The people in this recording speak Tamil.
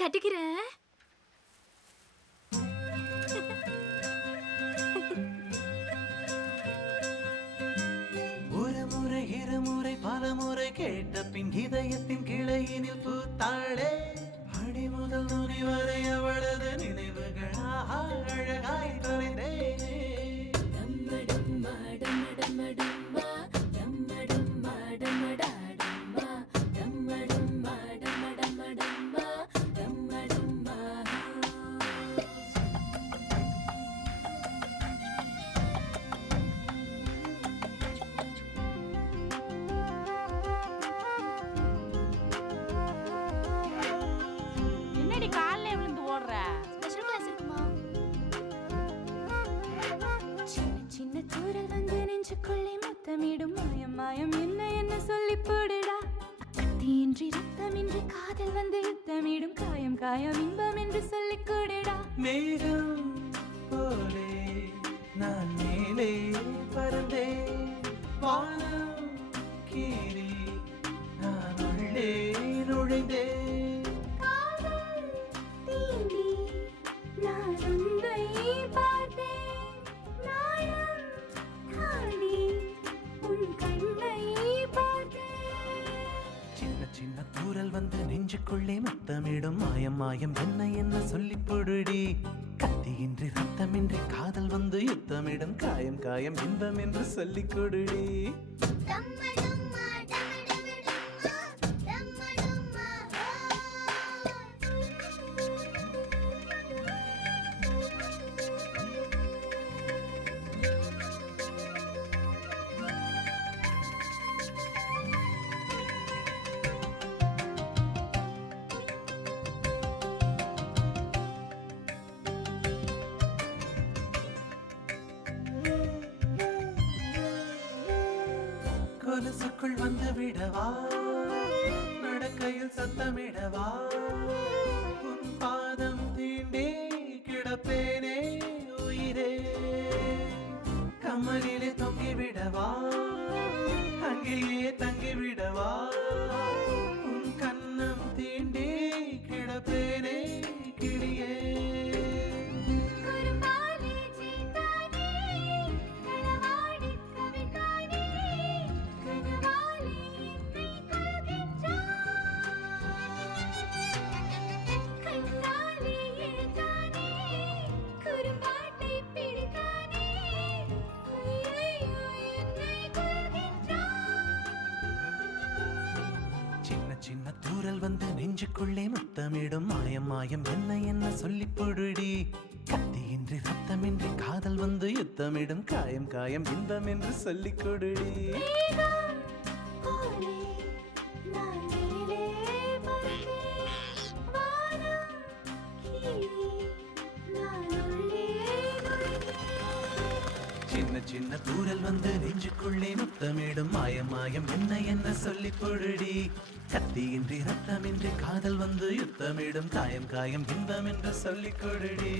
கட்டிக்கிறேன். ஒரு முறை இருமுறை பலமுறை கேட்ட பின் இதயத்தின் கிளையினில் பூத்தாளே. அடி முதல் நுனி வரை அவளது நினைவுகளாக அழகாய் தொலைந்தேனே. என்னடி காலைல விழுந்து ஓடுற? ஸ்பெஷல் கிளாஸ் இருக்குமா? சின்ன தூரல் வந்து நெஞ்சுக்குள்ளே முத்தமிடும் மாயம் மாயம் என்ன என்ன சொல்லி போடுடா. கத்தியின்றி ரத்தமின்றி காதல் வந்து யுத்தமிடும் காயம் காயம் இன்பம் என்று சொல்லிக் கொடுடா. மேகம் போலே நான் மேலே பறந்தேன். வானம் கீறி நான் உள்ளே நுழைந்தேன். காதல் தீண்டி நான் உன்னை பார்த்தேன். நாணம் தாண்டி உன் கண்ணை பார்த்தேன். சின்ன சின்ன தூரல் வந்து நெஞ்சுக்குள்ளே முத்தமிடும் மாயம் மாயம் என்ன என்ன சொல்லி பொடுடி. கத்தியின்றி ரத்தமின்றி காதல் வந்து யுத்தமிடும் காயம் காயம் இன்பம் என்று சொல்லிக் கொடுடி. கொலுசுக்குள் வந்து விடவா, நடக்கையில் சத்தமிடவா, உன் பாதம் தீண்டே கிடப்பேனே உயிரே. கமலிலே தொங்கி விடவா, அங்கேயே தங்கி விடவா, உன் கண்ணம் தீண்டே கிடப்பேனே கிளியே. சின்ன தூரல் வந்து நெஞ்சுக்குள்ளே முத்தமிடும் மாயம் மாயம் என்ன என்ன சொல்லி பொடுடி. கத்தியின்றி ரத்தமின்றி காதல் வந்து யுத்தமிடும் காயம் காயம் இன்பம் என்று சொல்லிக் கொடுடி. சின்ன சின்ன தூரல் வந்து நெஞ்சுக்குள்ளே முத்தமிடும் மாயம் மாயம் என்ன என்ன சொல்லி பொடுடி. கத்தியின்றி ரத்தமின்றி காதல் வந்து யுத்தமிடும் காயம் காயம் இன்பம் என்று சொல்லிக் கொடுடி.